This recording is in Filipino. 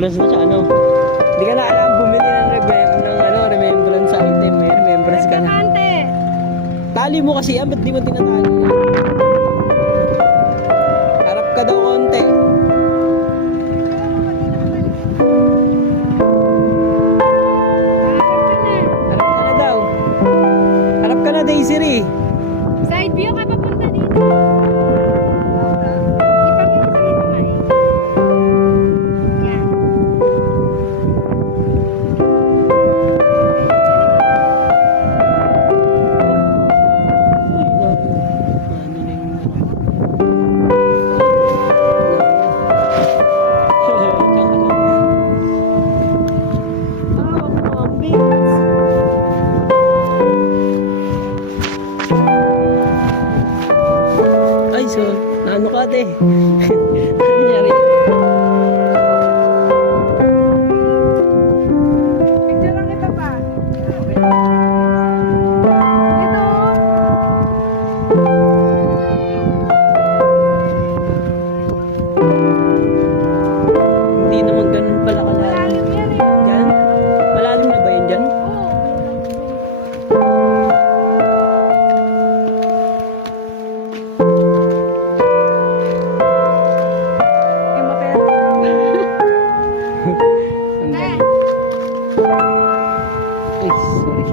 Remembrance na siya, ano? Hindi ka na alam bumili ng remembrance item. May remembrance ka na. Tali mo kasi yan, ba't di mo tinatali yan? Harap ka daw konti. Harap ka na daw. Harap ka na, Daisy Ray. Side view ka papunta dito. Ipakita sa mga kamay. Yan. Ay, so, ano ka, ate? Ano nangyari? Picture lang kita pa. Ito. Hindi naman ganun pala kalalim. Malalim yan eh. Yan? Malalim na ba yan dyan? Eh, mapera. Ang Eh. galing. Ay, sorry.